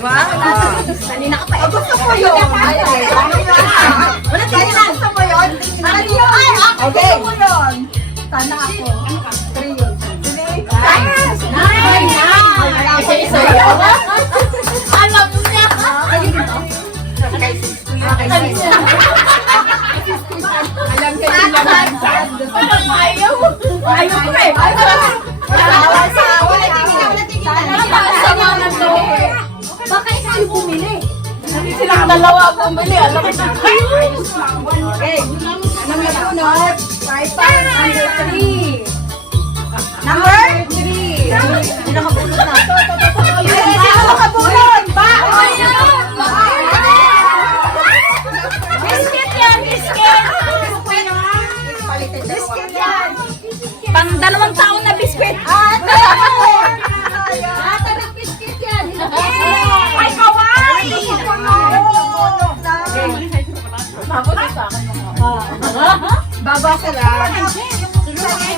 Wow! Kanina ka pa. Gusto ko yun. Wala tayo na. Gusto ko yun. Okay. Gusto ko yun. Sana ako. 3 yun. 3. Yes! 9! Isa-isa. Alam mo niya. Alam ka naman. Ayaw. Ayaw ko eh. Baka ikaw yung bumili. Hindi silang dalawa bumili. Alam mo. Okay. Anong napunod? 5 under 3. Number 3. Hindi nakabulot na. Hindi nakabulot. Baon na. Biscuit yan. Biscuit. Biscuit yan. Pang 2 taon na biscuit. Biscuit yan. Ay, kawai. Baba ka lang.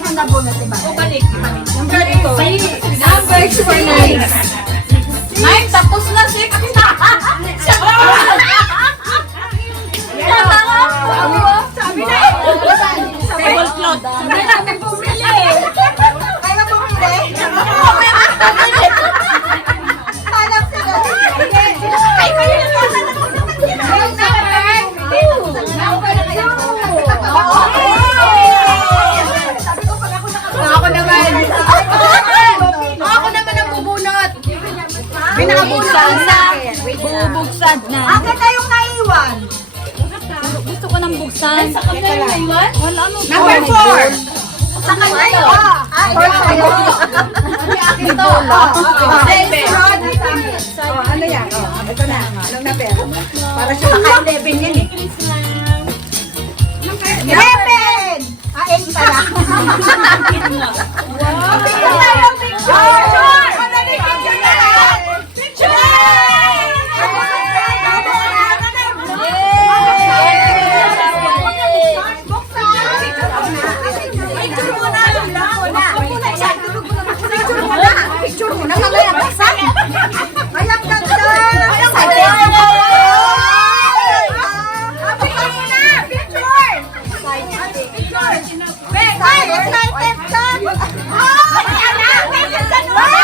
Ang nabunot, diba? Balik. Number 9. Tapos na si Kakita. Sabi na. Table cloth. Sabi namin bumili. Kaya bumili? Hanap sila. Ay, kayo na lang. Ako naman ang bubunot. Pinakabuksan na. Bubuksan na. Akin na yung naiwan. Gusto ko ng buksan. Sa kanya yung naiwan? Wala, ano? Number 4. Sa kanya yun. Akin to. Ano yan? Ito na. Anong na pera? Para siya maka-11 yan eh. 11! 8 pala. Picture tayo, picture! Madali, picture na lang! Picture! Picture muna! Picture muna! Mamaya, baksan! Ay, ang ganda! Excited ka!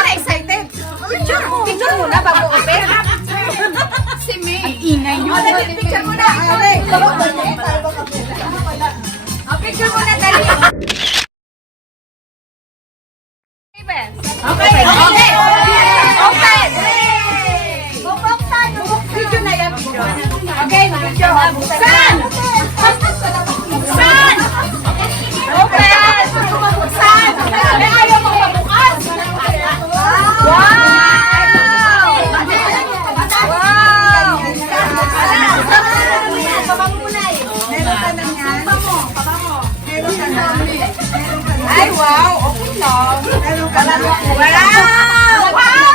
Excited! Picture muna bago open. Si May. Ang ingay nyo. Picture muna. Picture muna, dali. Okay. Open! Bubuksan! Video na yan. Okay, video. Buksan! Buksan! Open! Buksan! Ayaw mo mabukas! Wow! Wow! Pamangunay. Meron ka na yan. Meron ka na. Ay, wow! Okay lang. Meron ka na. Wow! Wow!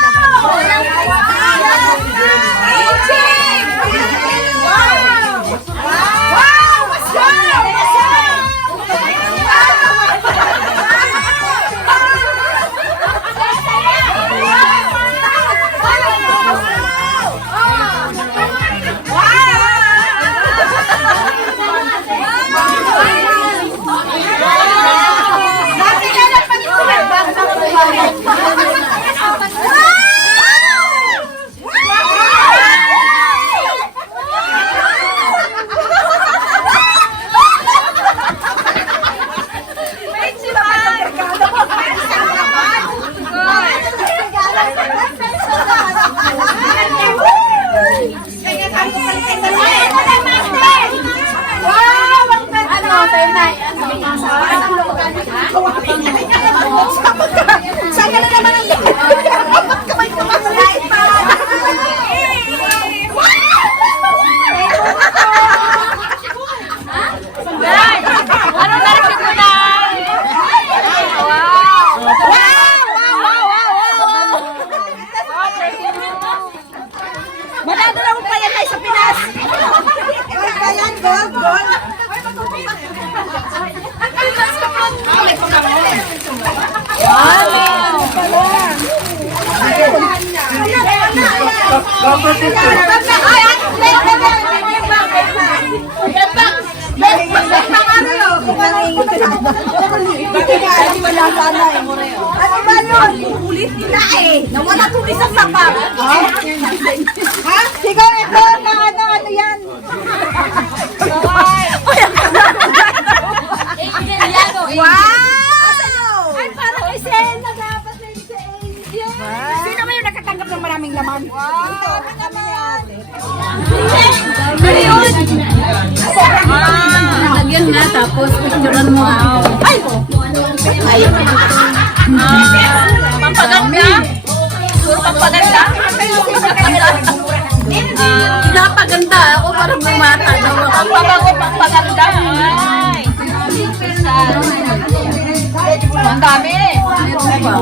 Sana na naman ang kamay-kamay. Ano na rin mo na? Madadala mo pa yan tayo sa Pinas. Ayan, gold. Wow! Ano ba yun? Ulit nila eh. Nawala po isang sapat. Ha? Sigaw ito na ano yan? Wow! Ay, parang isena dapat na sa Angel. Sino ba yung nakatanggap ng maraming laman? Wow! Ano yun? Lagyan nga, tapos picturean mo. Ay! Pampaganda? Puro pampaganda? Pinapaganda ako para bumata daw ako. Ang pabango, pampaganda. Ay! Ang dami. Ano ba?